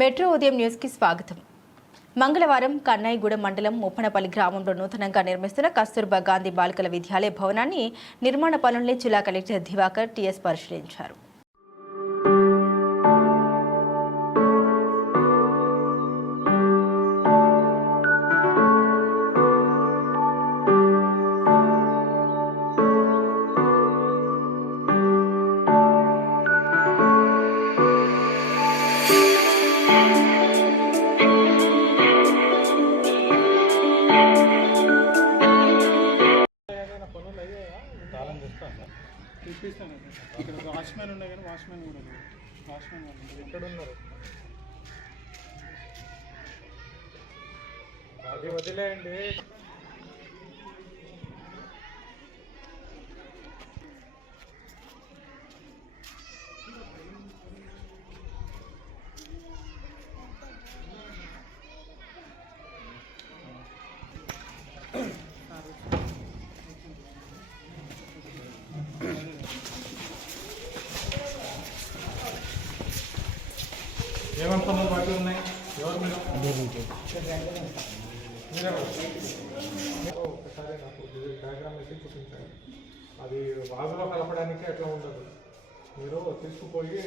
Metro ఉదయం న్యూస్కి స్వాగతం. మంగళవారం కన్నాయిగూడెం మండలం ముప్పనపల్లి గ్రామంలో నూతనంగా నిర్మిస్తున్న కస్తూర్బా గాంధీ బాలికల విద్యాలయ భవనాన్ని నిర్మాణ పనుల్ని జిల్లా కలెక్టర్ దివాకర్ టీఎస్ పరిశీలించారు. తెప్పిస్తాను ఇక్కడ వాచ్మెన్ ఉన్నాయి కానీ వాచ్మెన్ కూడా లేదు. వాచ్మెన్ ఎక్కడ ఉన్నారు అది వదిలేయండి. ఏమనుకున్నారు బాకీ ఉన్నాయి. ఎవరు మీరు? ఒకసారి నాకు డయాగ్రామ్ వేసి చూపించండి అది వాజులో కలపడానికి ఎట్లా ఉండదు. మీరు తీసుకుపోయి